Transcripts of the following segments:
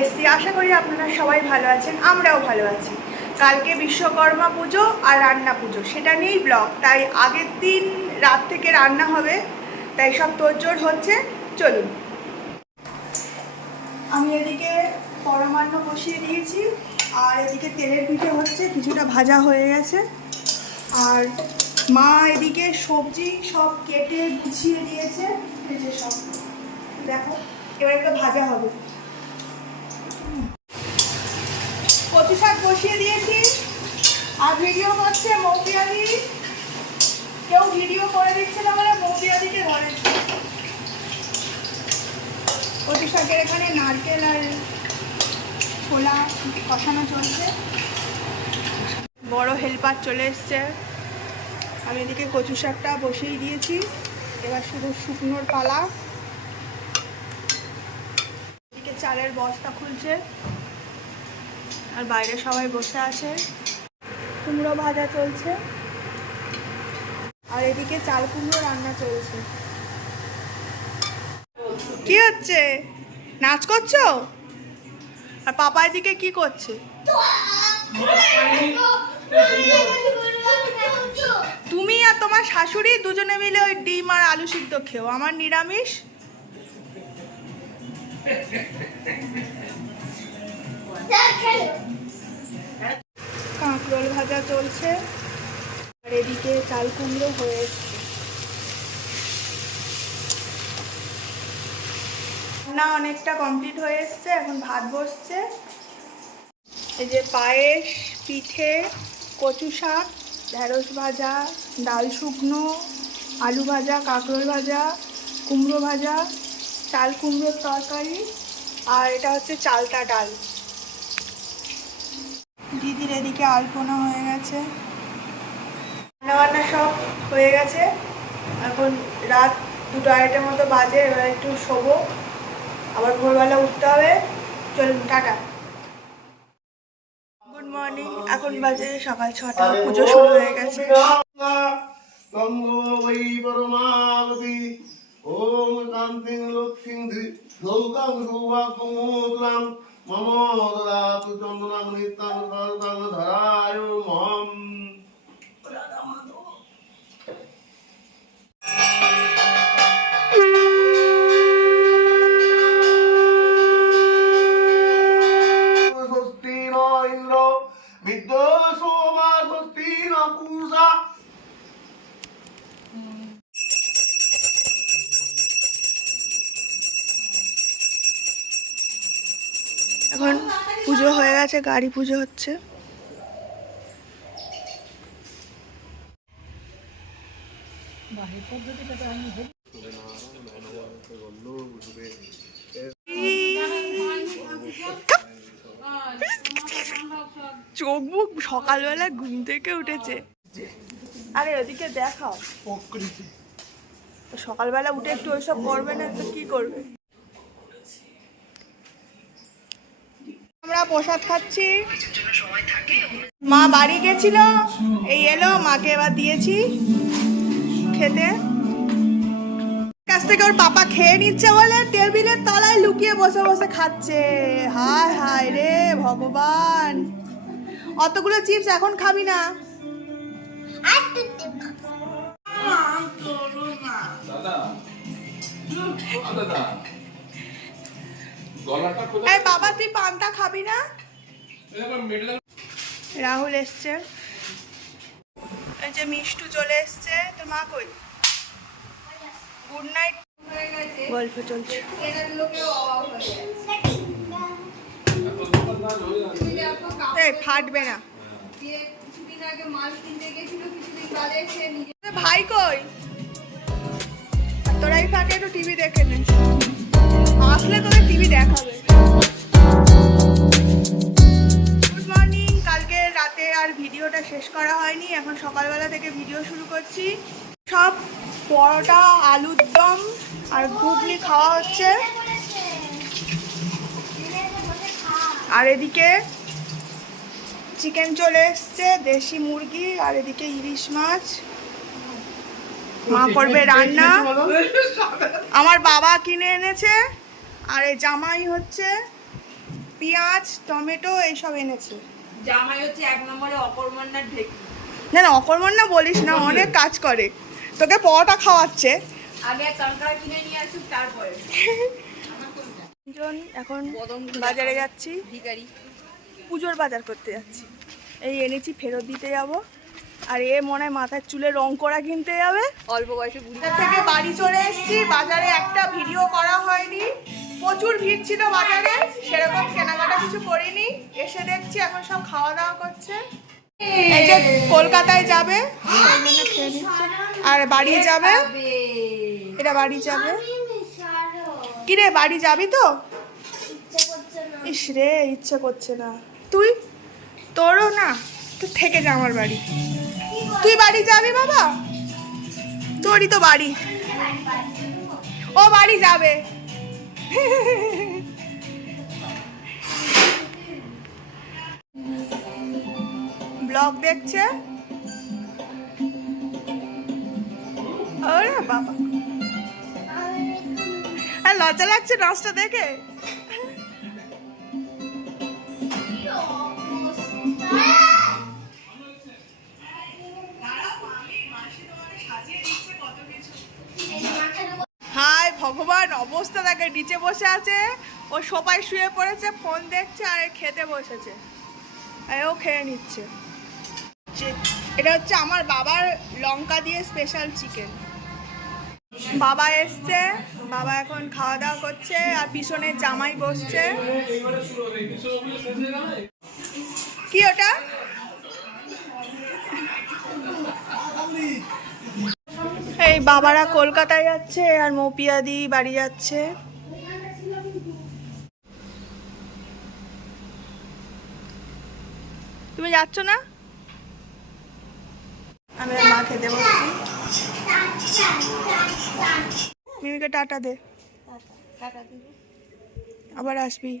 এসেছি। আশা করি আপনারা সবাই ভালো আছেন, আমরাও ভালো আছি। কালকে বিশ্বকর্মা পুজো আর রান্না পুজো, সেটা নিয়েই ব্লগ তাই আগের দিন রাত থেকে রান্না হবে, তাই সব তোড়জোড় হচ্ছে, চলুন। আমি এদিকে পরমান্ন বসিয়ে দিয়েছি, আর এদিকে তেলের পিঠে হচ্ছে, কিছুটা ভাজা হয়ে গেছে। আর মা এদিকে সবজি সব কেটে গুছিয়ে দিয়েছে, এই সব। দেখো, এবার এগুলো ভাজা হবে। কচু শাক বসিয়ে দিয়েছি। আর ভিডিও করছে মৌপিয়াদি কেউ ভিডিও করে দিচ্ছে না বলে মৌপিয়াদিকে ধরেছে। কচু শাকের এখানে নারকেল আর ছোলা কষানো চলছে। বড় হেল্পার চলে এসছে। আমি এদিকে কচু শাকটা বসিয়ে দিয়েছি। এবার শুধু শুকনোর পালা। এদিকে চালের বস্তা খুলছে। আর বাইরে সবাই বসে আছে। কুমড়ো ভাজা চলছে। আর এদিকে চাল কুমড়ো রান্না চলছে। কি হচ্ছে? নাচ করছ? আর পাপা এদিকে কি করছে? তুমি আর তোমার শাশুড়ি দুজনে মিলে ওই ডিম আর আলু সিদ্ধ খেও। আমার নিরামিষ। কাঁকরোল ভাজা চলছে। আর এদিকে চাল কুমড়ো হয়ে এসছে। না অনেকটা কমপ্লিট হয়ে এসছে, এখন ভাত বসছে। এই যে পায়েস, পিঠে, কচু শাক, ঢেঁড়স ভাজা, ডাল শুকনো, আলু ভাজা, কাঁকরোল ভাজা, কুমড়ো ভাজা, চাল কুমড়োর তরকারি, আর এটা হচ্ছে চালতা ডাল। এদিকে আলপনা হয়ে গেছে? রান্নাবান্না সব হয়ে গেছে। এখন রাত দুটো আড়াইটার মতো বাজে এবার একটু শোবো। আবার ভোরবেলা উঠতে হবে। চলুন টাটা। গুড মর্নিং এখন বাজে সকাল ছটা। পুজো শুরু হয়ে গেছে। ওম কান্তিং লক্ষ্মীং ধৌকাং মম দদাতু চন্দনাং নিত্যাং সর্বং ধরায় মম এখন পুজো হয়ে গেছে, গাড়ি পুজো হচ্ছে। চোখ মুখ সকালবেলা ঘুম থেকে উঠেছে। আরে ওদিকে দেখাও। সকালবেলা উঠে একটু ওইসব করবে না, তো কি করবে? প্রসাদ খাচ্ছি। মা বাড়ি গেছিল এই এলো মাকে এবার দিয়েছি খেতে। কাছ থেকে ওর পাপা খেয়ে নিচ্ছে বলে টেবিলের তলায় লুকিয়ে বসে বসে খাচ্ছে। হায় হায় রে ভগবান। অতগুলো চিপস এখন খাবি না। দাদা। দাদা। গলাটা এই বাবা তুই পান্তা খাবি না? রাহুল এসছে। এই যে মিষ্টু চলে এসছে। তোর মা কই? গুড নাইট গল্প চলছে। এই ফাটবে না। ভাই কই? তোরাই ফাঁকে একটু টিভি দেখে নে। আসলে তোদের টিভি দেখাবে। গুড মর্নিং কালকে রাতে আর ভিডিওটা শেষ করা হয়নি এখন সকালবেলা থেকে ভিডিও শুরু করছি। সব পরোটা আলুর দম আর ঘুগনি খাওয়া হচ্ছে। আর এদিকে চিকেন চলে এসছে দেশি মুরগি আর এদিকে ইলিশ মাছ। মা করবে রান্না। আমার বাবা কিনে এনেছে। আর এই জামাই হচ্ছে পেঁয়াজ টমেটো এইসব এনেছে। জামাই হচ্ছে এক নম্বরে অকর্মণ্যার ঢেকি। না না অকর্মণ না বলিস না অনেক কাজ করে। তোকে পরোটা খাওয়াচ্ছে। আগে কাঁকড়া কিনে নিয়ে আসুক তারপরে। তিনজন এখন বাজারে যাচ্ছি। ভিখারি। পুজোর বাজার করতে যাচ্ছি। এই এনেছি ফেরত দিতে যাব। আর এ মনে হয় মাথার চুলে রং করা কিনতে যাবে। অল্প বয়সে বুড়ি। থেকে বাড়ি চলে এসেছি। বাজারে একটা ভিডিও করা হয়নি। প্রচুর ভিড় ছিল বাজারে, সেরকম কেনাকাটা কিছু করিনি। এসে দেখছি এখন সব খাওয়া দাওয়া করছে কলকাতায় যাবে। আর বাড়ি যাবে। এটা বাড়ি যাবে। কিরে, বাড়ি যাবি তো? ইস রে, ইচ্ছে করছে না। তুই? তোরও না? তুই থেকে যা আমার বাড়ি। তুই বাড়ি যাবি বাবা? তোরই তো বাড়ি। ও বাড়ি যাবে। ব্লগ দেখছে? ওরে বাবা। আর লজ্জা লাগছে নাচটা দেখে? অবস্থা দেখে নিচে বসে আছে, ও সবাই শুয়ে পড়েছে, ফোন দেখছে আর খেতে বসেছে। আর ও খেয়ে নিচ্ছে। এটা হচ্ছে আমার বাবার লঙ্কা দিয়ে স্পেশাল চিকেন বাবা এসছে, বাবা এখন খাওয়া দাওয়া করছে, আর পিছনে জামাই বসছে। কি ওটা? বাবারা কলকাতায় যাচ্ছে আর মৌপিয়াদি বাড়ি যাচ্ছে। তুমি যাচ্ছ না? আমি মা খেতে বসছি। মিমিকে টাটা দে। আবার আসবি।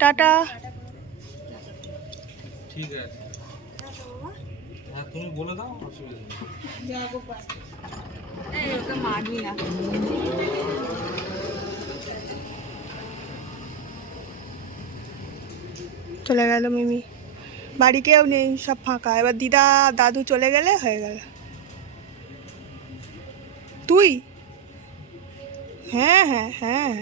টাটা। ঠিক আছে। হ্যাঁ তুমি বলে দাও অসুবিধা নেই। ওকে মারবি না। চলে গেল মিমি। বাড়ি কেউ নেই সব ফাঁকা। এবার দিদা দাদু চলে গেলে হয়ে গেল। তুই? হ্যাঁ হ্যাঁ হ্যাঁ।